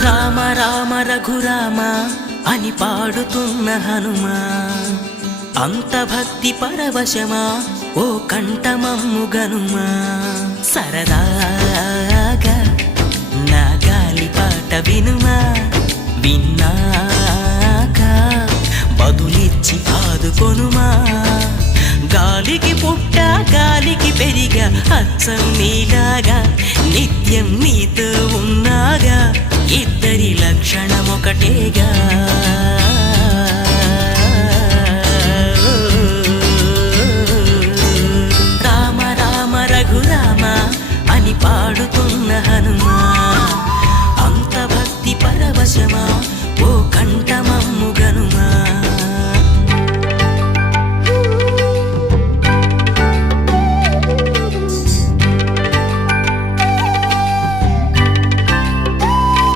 రామ రామ రఘురామ అని పాడుతున్న హనుమా, అంత భక్తి పరవశమా ఓ కంఠమమ్ము గనుమా. సరదాగా నా గాలి పాట వినుమా, విన్నాక బదులిచ్చి ఆదుకొనుమా. గాలికి పుట్ట గాలికి పెరిగా అచ్చం నీలాగా, నిత్యం నీతో ఉన్నాగా, ఇద్దరి లక్షణం ఒకటేగా. రామ రామ రఘురామ అని పాడుతున్న హనుమా, అంత భక్తి పరవశమా